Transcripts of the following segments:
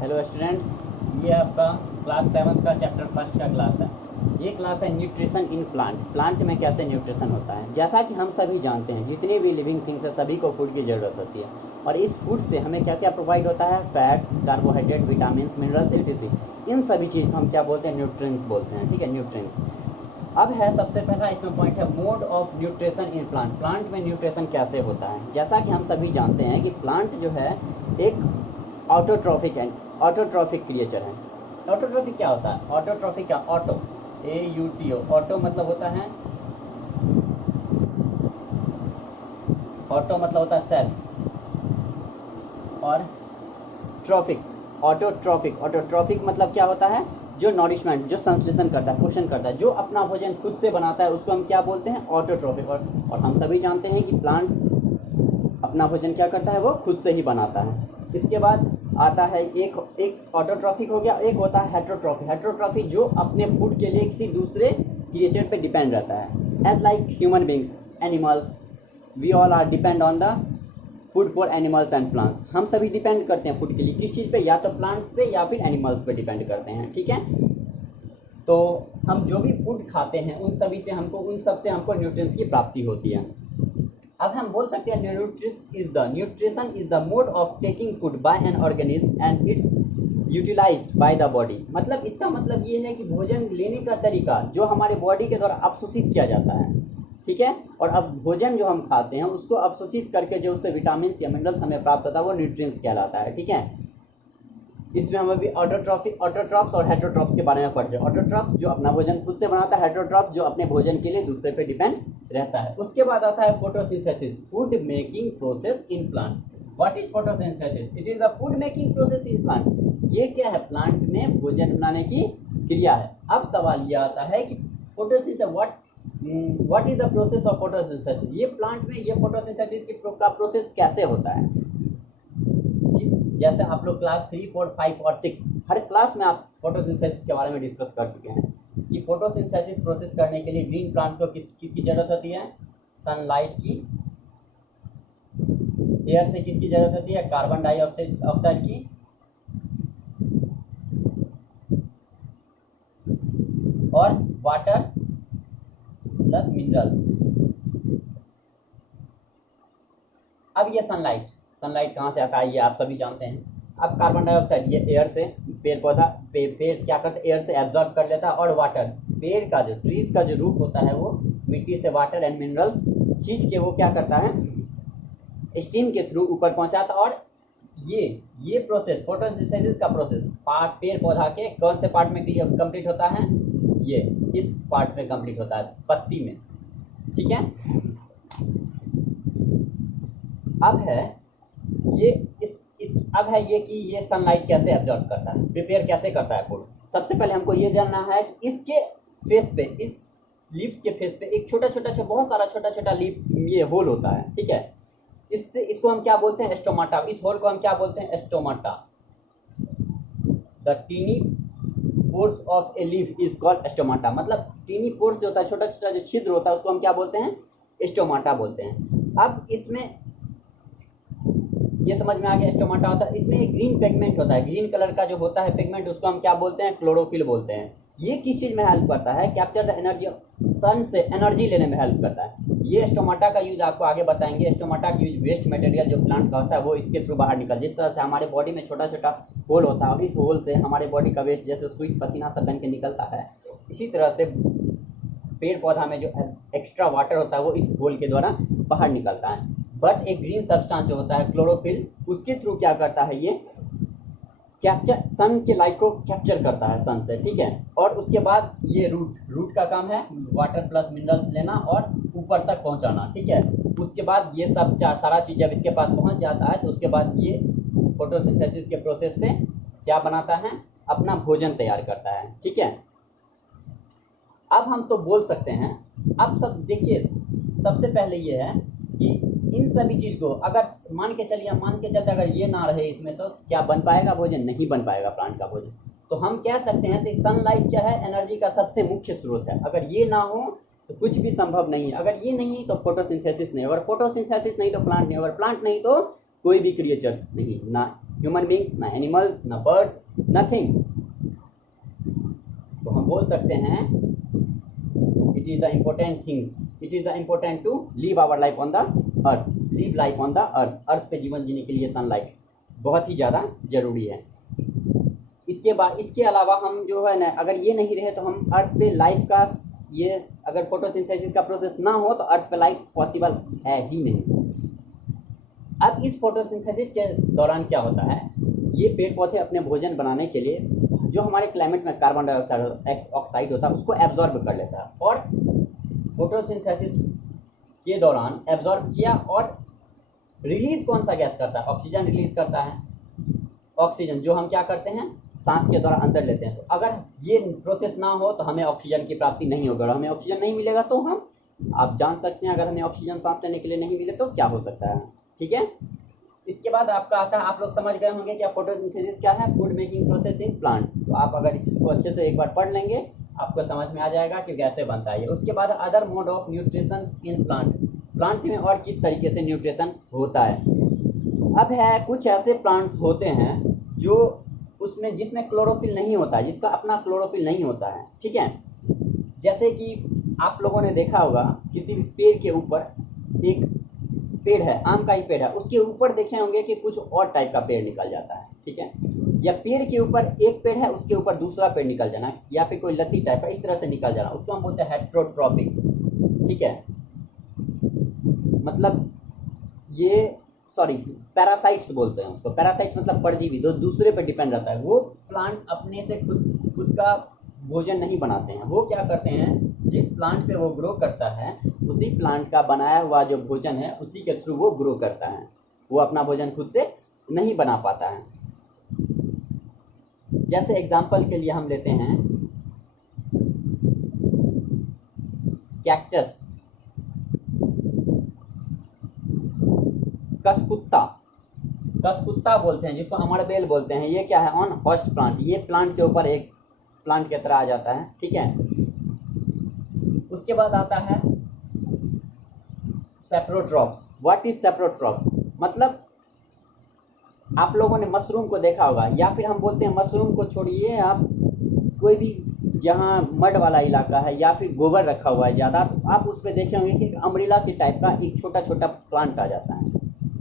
Hello students, ये आपका class 7 का चैप्टर फर्स्ट का क्लास है। ये क्लास है न्यूट्रिशन इन प्लांट। प्लांट में कैसे न्यूट्रिशन होता है। जैसा कि हम सभी जानते हैं, जितने भी लिविंग थिंग्स है सभी को फूड की ज़रूरत होती है, और इस फूड से हमें क्या क्या प्रोवाइड होता है। Fats, carbohydrate, vitamin, minerals, ETC. इन सभी चीज़ को हम क्या बोलते हैं, न्यूट्रिएंट्स बोलते हैं। ठीक है, न्यूट्रिएंट्स। अब है सबसे पहला इसमें पॉइंट है mode of nutrition in plant. Plant में न्यूट्रिशन कैसे होता है। जैसा कि हम सभी जानते हैं कि प्लांट जो है एक ऑटोट्रॉफिक है, ऑटोट्रॉफिक क्रिएचर है। ऑटोट्रॉफिक क्या होता है? ऑटोट्रॉफिक क्या, ऑटो, AUTO, ऑटो मतलब होता है, ऑटो मतलब होता है सेल्फ, और ट्रॉफिक, ऑटोट्रॉफिक, ऑटोट्रॉफिक मतलब क्या होता है, जो नॉरिशमेंट, जो संश्लेषण करता है, पोषण करता है, जो अपना भोजन खुद से बनाता है, उसको हम क्या बोलते हैं, ऑटोट्रॉफिक। और हम सभी जानते हैं कि प्लांट अपना भोजन क्या करता है, वो खुद से ही बनाता है। इसके बाद आता है एक ऑटोट्रॉफिक हो गया, एक होता है हेट्रोट्रॉफिक। हेट्रोट्रॉफिक जो अपने फूड के लिए किसी दूसरे क्रिएचर पे डिपेंड रहता है। As like human beings, animals, we all are depend on the food for animals and plants. हम सभी डिपेंड करते हैं फूड के लिए किस चीज़ पे, या तो प्लांट्स पे या फिर एनिमल्स पे डिपेंड करते हैं। ठीक है, तो हम जो भी फूड खाते हैं उन सब से हमको न्यूट्रिएंट्स की प्राप्ति होती है। अब हम बोल सकते हैं nutrition is the mode of taking food by an organism and it's utilised by the body. मतलब इसका मतलब ये है कि भोजन लेने का तरीका जो हमारे बॉडी के द्वारा अवशोषित किया जाता है। ठीक है, और अब भोजन जो हम खाते हैं उसको अवशोषित करके जो उससे विटामिन या मिनरल्स हमें प्राप्त होता है वो न्यूट्रिएंट्स कहलाता है। ठीक है, इसमें हम अभी ऑटोट्रॉप्स और हेट्रोट्रॉप्स के बारे में पढ़ रहे हैं। ऑटोट्रॉप जो अपना भोजन खुद से बनाता है, हेट्रोट्रॉप जो अपने भोजन के लिए दूसरे पे डिपेंड रहता है। उसके बाद आता है photosynthesis, food making process in plant. What is photosynthesis? It is the food making process in plant. ये क्या है? प्लांट में भोजन बनाने की क्रिया है। अब सवाल ये आता है कि photosynthesis what is the process of photosynthesis. ये प्लांट में ये फोटोसिंथेसिस का प्रोसेस कैसे होता है। जैसे आप लोग क्लास 3, 4, 5 और 6 हर क्लास में आप फोटोसिंथेसिस के बारे में डिस्कस कर चुके हैं कि फोटोसिंथेसिस प्रोसेस करने के लिए ग्रीन प्लांट्स को किसकी जरूरत होती है? सनलाइट की। एयर से किसकी जरूरत होती है? कार्बन डाइऑक्साइड की। और वाटर प्लस मिनरल्स। अब ये सनलाइट कहाँ से आता है ये आप सभी जानते हैं। अब कार्बन डाइऑक्साइड ये एयर से, पेड़ क्या करता है, एयर से एब्जॉर्ब कर लेता है। और वाटर, पेड़ का जो ट्रीज का जो रूट होता है वो मिट्टी से वाटर एंड मिनरल्स खींच के वो क्या करता है, स्टीम के थ्रू ऊपर पहुंचाता। और ये प्रोसेस, फोटोसिंथेसिस का प्रोसेस पेड़ पौधा के कौन से पार्ट में कंप्लीट होता है? ये इस पार्ट में कंप्लीट होता है, पत्ती में। ठीक है, अब है ये कि ये सनलाइट कैसे एब्जॉर्ब करता है, प्रिपेयर कैसे करता है फूड। सबसे पहले हमको ये जानना है कि इसके फेस पे, इस लीव्स के फेस पे एक बहुत सारा छोटा छोटा लीफ, ये होल होता है। ठीक है, इसको हम क्या बोलते हैं? स्टोमाटा। इस होल को हम क्या बोलते हैं? Stomata. The tiny pores of a leaf is called stomata. मतलब टीनी पोर्स जो होता है, छोटा छोटा जो छिद्र होता है, उसको हम क्या बोलते हैं? स्टोमाटा बोलते हैं। अब इसमें ये समझ में आ गया स्टोमाटा होता है। इसमें एक ग्रीन पिगमेंट होता है, ग्रीन कलर का जो होता है पिगमेंट, उसको हम क्या बोलते हैं? क्लोरोफिल बोलते हैं। ये किस चीज़ में हेल्प करता है? कैप्चर द एनर्जी, सन से एनर्जी लेने में हेल्प करता है। ये स्टोमाटा का यूज आपको आगे बताएंगे। स्टोमाटा का यूज वेस्ट मटेरियल जो प्लांट का होता है वो इसके थ्रू बाहर निकल, जिस तरह से हमारे बॉडी में छोटा छोटा होल होता है और इस होल से हमारे बॉडी का वेस्ट जैसे सुई पसीना सब बन के निकलता है, इसी तरह से पेड़ पौधा में जो एक्स्ट्रा वाटर होता है वो इस होल के द्वारा बाहर निकलता है। बट एक ग्रीन सब्सटेंस जो होता है क्लोरोफिल, उसके थ्रू क्या करता है, ये कैप्चर, सन के लाइट को कैप्चर करता है सन से। ठीक है, और उसके बाद ये रूट का काम है वाटर प्लस मिनरल्स लेना और ऊपर तक पहुंचाना। ठीक है, उसके बाद ये सब सारा चीज़ जब इसके पास पहुंच जाता है तो उसके बाद ये फोटोसिंथेसिस के प्रोसेस से क्या बनाता है? अपना भोजन तैयार करता है। ठीक है, अब हम तो बोल सकते हैं। अब सब देखिए, सबसे पहले ये है कि इन सभी चीज़ को अगर मान के चलते अगर ये ना रहे इसमें, तो क्या बन पाएगा भोजन? नहीं बन पाएगा प्लांट का भोजन। तो हम कह सकते हैं तो सनलाइट क्या है? एनर्जी का सबसे मुख्य स्रोत है। अगर ये ना हो तो कुछ भी संभव नहीं है। अगर ये नहीं तो फोटोसिंथेसिस नहीं, अगर फोटोसिंथेसिस नहीं तो प्लांट नहीं, अगर प्लांट नहीं तो कोई भी क्रिएचर्स नहीं, ना ह्यूमन बींग्स, ना एनिमल, ना बर्ड्स, नथिंग। तो हम बोल सकते हैं it is the important things, it is the important to live our life on the earth, live life on the earth. Earth पे जीवन जीने के लिए सनलाइट बहुत ही ज़्यादा ज़रूरी है। इसके बाद, इसके अलावा हम जो है ना, अगर ये नहीं रहे तो हम अर्थ पे लाइफ का, ये अगर फोटोसिंथेसिस का प्रोसेस ना हो तो अर्थ पे लाइफ पॉसिबल है ही नहीं। अब इस फोटोसिंथेसिस के दौरान क्या होता है, ये पेड़ पौधे अपने भोजन बनाने के लिए जो हमारे क्लाइमेट में कार्बन डाइऑक्साइड होता है उसको एब्जॉर्ब कर लेता है, और फोटोसिंथेसिस के दौरान एब्जॉर्ब किया और रिलीज कौन सा गैस करता है, ऑक्सीजन रिलीज करता है। ऑक्सीजन जो हम क्या करते हैं, सांस के द्वारा अंदर लेते हैं। तो अगर ये प्रोसेस ना हो तो हमें ऑक्सीजन की प्राप्ति नहीं होगी, और हमें ऑक्सीजन नहीं मिलेगा तो हम, आप जान सकते हैं अगर हमें ऑक्सीजन सांस लेने के लिए नहीं मिले तो क्या हो सकता है। ठीक है, इसके बाद आपका आता है, आप लोग समझ गए होंगे क्या फोटोसिंथेसिस क्या है, food making process in plants. तो आप अगर इसको अच्छे से एक बार पढ़ लेंगे आपको समझ में आ जाएगा कि कैसे बनता है। उसके बाद other mode of nutrition in plant, plant में और किस तरीके से न्यूट्रिशन होता है। अब है, कुछ ऐसे प्लांट्स होते हैं जो उसमें जिसमें क्लोरोफिल नहीं होता है, जिसका अपना क्लोरोफिल नहीं होता है। ठीक है, जैसे कि आप लोगों ने देखा होगा किसी भी पेड़ के ऊपर, एक पेड़ है, आम का ही पेड़ है, उसके ऊपर देखे होंगे कि कुछ और टाइप का पेड़ निकल जाता है। ठीक है, या पेड़ के ऊपर एक पेड़ है उसके ऊपर दूसरा पेड़ निकल जाना, या फिर कोई लती टाइप का इस तरह से निकल जाना, उसको हम बोलते हैं हेट्रोट्रॉपिक। ठीक है, मतलब ये पैरासाइट्स बोलते हैं उसको। पैरासाइट्स मतलब परजीवी, जो दूसरे पर डिपेंड रहता है। वो प्लांट अपने से खुद का भोजन नहीं बनाते हैं। वो क्या करते हैं, जिस प्लांट पे वो ग्रो करता है उसी प्लांट का बनाया हुआ जो भोजन है उसी के थ्रू वो ग्रो करता है। वो अपना भोजन खुद से नहीं बना पाता है। जैसे एग्जाम्पल के लिए हम लेते हैं कैक्टस, कसकुत्ता बोलते हैं जिसको अमरबेल बोलते हैं। ये क्या है, ऑन होस्ट प्लांट, ये प्लांट के ऊपर एक प्लांट की तरह आ जाता है। ठीक है, उसके बाद आता है सेप्रोट्रॉप्स। व्हाट इज सेप्रोट्रॉप्स, मतलब आप लोगों ने मशरूम को देखा होगा, या फिर हम बोलते हैं मशरूम को छोड़िए, आप कोई भी जहाँ मड वाला इलाका है या फिर गोबर रखा हुआ है ज़्यादा, तो आप उस पर देखे होंगे कि अम्ब्रेला के टाइप का एक छोटा छोटा प्लांट आ जाता है।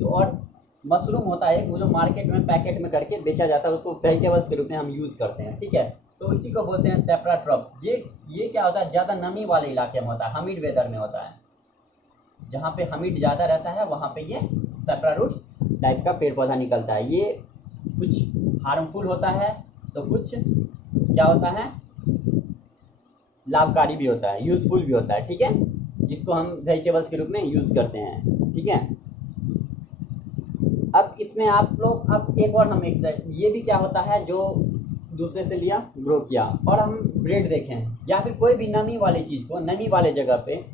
तो और मशरूम होता है वो जो मार्केट में पैकेट में करके बेचा जाता है, उसको वेजिटेबल्स के रूप में हम यूज़ करते हैं। ठीक है, तो इसी को बोलते हैं सेप्रोट्रॉप्स। ये क्या होता है, ज़्यादा नमी वाले इलाके में होता है, हमिड वेदर में होता है। जहाँ पे हमिड ज़्यादा रहता है वहाँ पे ये सेप्रारूट्स टाइप का पेड़ पौधा निकलता है। ये कुछ हार्मफुल होता है तो कुछ क्या होता है, लाभकारी भी होता है, यूजफुल भी होता है। ठीक है, जिसको हम वेजिटेबल्स के रूप में यूज़ करते हैं। ठीक है, अब इसमें आप लोग, अब एक और हम ये भी क्या होता है जो दूसरे से लिया, ग्रो किया, और हम ब्रेड देखें या फिर कोई भी नमी वाली चीज़ को, नमी वाले जगह पे,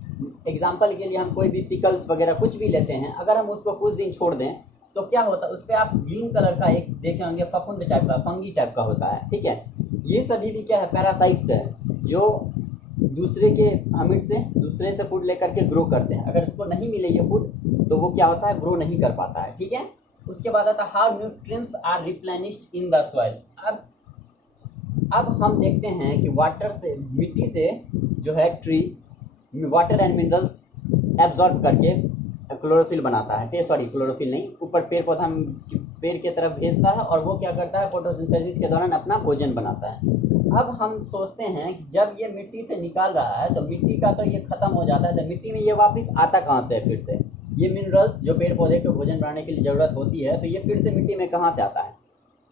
एग्जाम्पल के लिए हम कोई भी पिकल्स वगैरह कुछ भी लेते हैं, अगर हम उसको कुछ दिन छोड़ दें तो क्या होता है, उस पर आप ग्रीन कलर का एक देखे होंगे फफूंद टाइप का, फंगी टाइप का होता है। ठीक है, ये सभी भी क्या है, पैरासाइट्स है जो दूसरे के हमिड से, दूसरे से फूड लेकर के ग्रो करते हैं। अगर उसको नहीं मिले ये फूड तो वो क्या होता है, ग्रो नहीं कर पाता है। ठीक है, उसके बाद आता है how nutrients are replenished in the soil. अब हम देखते हैं कि वाटर से, मिट्टी से जो है tree water and minerals absorb करके क्लोरोफिल बनाता है। क्लोरोफिल नहीं, ऊपर पेड़ पौधा पेड़ के तरफ भेजता है और वो क्या करता है, फोटोसिंथेसिस के दौरान अपना भोजन बनाता है। अब हम सोचते हैं कि जब ये मिट्टी से निकाल रहा है तो मिट्टी का तो ये खत्म हो जाता है, तो मिट्टी में ये वापस आता कहाँ से, फिर से ये मिनरल्स जो पेड़ पौधे को भोजन बनाने के लिए ज़रूरत होती है, तो ये फिर से मिट्टी में कहाँ से आता है।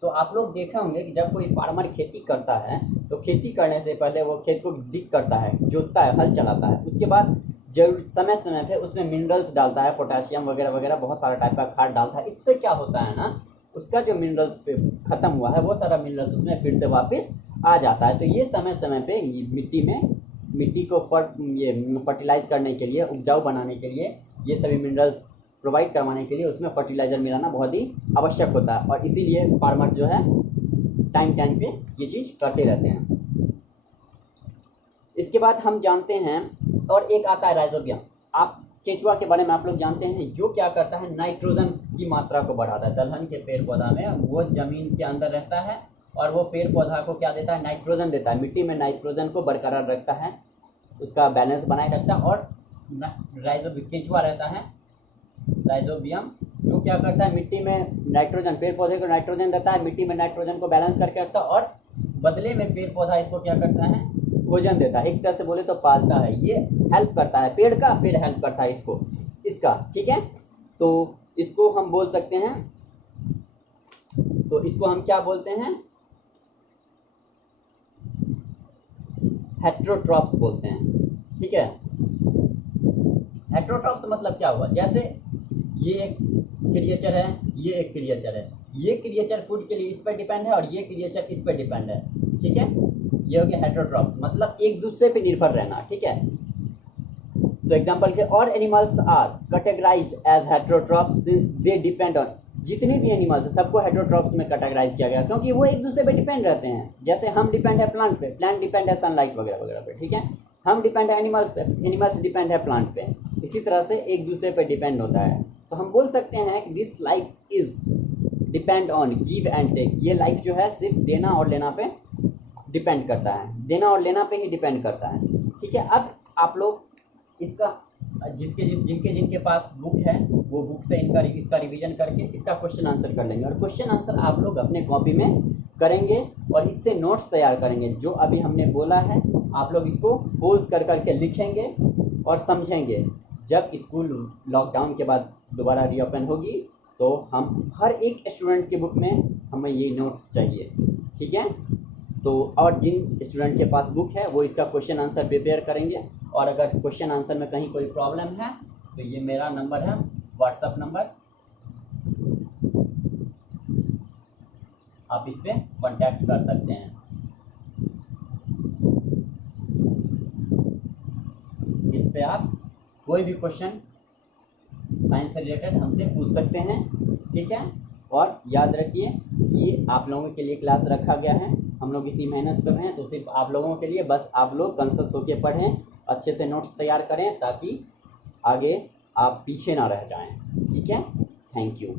तो आप लोग देखे होंगे कि जब कोई फार्मर खेती करता है तो खेती करने से पहले वो खेत को डिग करता है, जोतता है, हल चलाता है, उसके बाद जरूर समय समय पे उसमें मिनरल्स डालता है, पोटेशियम वगैरह वगैरह बहुत सारा टाइप का खाद डालता है। इससे क्या होता है ना, उसका जो मिनरल्स पे ख़त्म हुआ है वो सारा मिनरल्स उसमें फिर से वापस आ जाता है। तो ये समय समय पे मिट्टी को फर्टिलाइज करने के लिए, उपजाऊ बनाने के लिए, ये सभी मिनरल्स प्रोवाइड करवाने के लिए उसमें फर्टिलाइज़र मिलाना बहुत ही आवश्यक होता है, और इसीलिए फार्मर जो है टाइम टाइम पे ये चीज़ करते रहते हैं। इसके बाद हम जानते हैं, और एक आता है राइजोबियम। आप केंचुआ के बारे में आप लोग जानते हैं, जो क्या करता है नाइट्रोजन की मात्रा को बढ़ाता है। दलहन के पेड़ पौधा में वो जमीन के अंदर रहता है और वो पेड़ पौधा को क्या देता है, नाइट्रोजन देता है, मिट्टी में नाइट्रोजन को बरकरार रखता है, उसका बैलेंस बनाए रखता है। और केंचुआ रहता है राइजोबियम, जो क्या करता है मिट्टी में नाइट्रोजन, पेड़ पौधे को नाइट्रोजन देता है, मिट्टी में नाइट्रोजन को बैलेंस करके रखता है और बदले में पेड़ पौधा इसको क्या करता है, भोजन देता है। एक तरह से बोले तो पालता है, ये हेल्प करता है पेड़ का, पेड़ हेल्प करता है इसको, इसका, ठीक है। तो इसको हम बोल सकते हैं, तो इसको हम क्या बोलते हैं, हेट्रोट्रॉप्स बोलते हैं, ठीक है। हेट्रोट्रॉप्स मतलब क्या हुआ, जैसे ये एक क्रिएचर है, ये एक क्रिएचर है, ये क्रिएचर फूड के लिए इस पर डिपेंड है और ये क्रिएचर इस पर डिपेंड है, ठीक है। ये हो गया हेट्रोट्रॉप्स, मतलब एक दूसरे पे निर्भर रहना, ठीक है। तो एग्जांपल के, और animals are categorised as heterotrophs since they depend on, जितने भी एनिमल्स हैं सबको हेट्रोट्रॉप्स में कैटेगराइज किया गया क्योंकि वो एक दूसरे पे डिपेंड रहते हैं। जैसे हम डिपेंड है प्लांट पे, प्लांट डिपेंड है सनलाइट वगैरह वगैरह पे, ठीक है। हम डिपेंड है एनिमल्स पे, एनिमल्स डिपेंड है प्लांट पे, इसी तरह से एक दूसरे पे डिपेंड होता है। तो हम बोल सकते हैं कि this life is depend on give and take, ये लाइफ जो है सिर्फ देना और लेना पे डिपेंड करता है, देना और लेना पे ही डिपेंड करता है, ठीक है। अब आप लोग इसका जिनके पास बुक है वो बुक से इसका रिवीजन करके इसका क्वेश्चन आंसर कर लेंगे, और क्वेश्चन आंसर आप लोग अपने कॉपी में करेंगे और इससे नोट्स तैयार करेंगे। जो अभी हमने बोला है आप लोग इसको पोज कर करके लिखेंगे और समझेंगे। जब स्कूल लॉकडाउन के बाद दोबारा रीओपन होगी तो हम हर एक स्टूडेंट के बुक में हमें ये नोट्स चाहिए, ठीक है। तो और जिन स्टूडेंट के पास बुक है वो इसका क्वेश्चन आंसर प्रिपेयर करेंगे, और अगर क्वेश्चन आंसर में कहीं कोई प्रॉब्लम है तो ये मेरा नंबर है, व्हाट्सएप नंबर, आप इस पर कॉन्टैक्ट कर सकते हैं। इस पे आप कोई भी क्वेश्चन साइंस से रिलेटेड हमसे पूछ सकते हैं, ठीक है। और याद रखिए ये आप लोगों के लिए क्लास रखा गया है, हम लोग इतनी मेहनत कर रहे हैं तो सिर्फ आप लोगों के लिए, बस आप लोग कॉन्शियस होकर पढ़ें, अच्छे से नोट्स तैयार करें ताकि आगे आप पीछे ना रह जाएं, ठीक है। Thank you.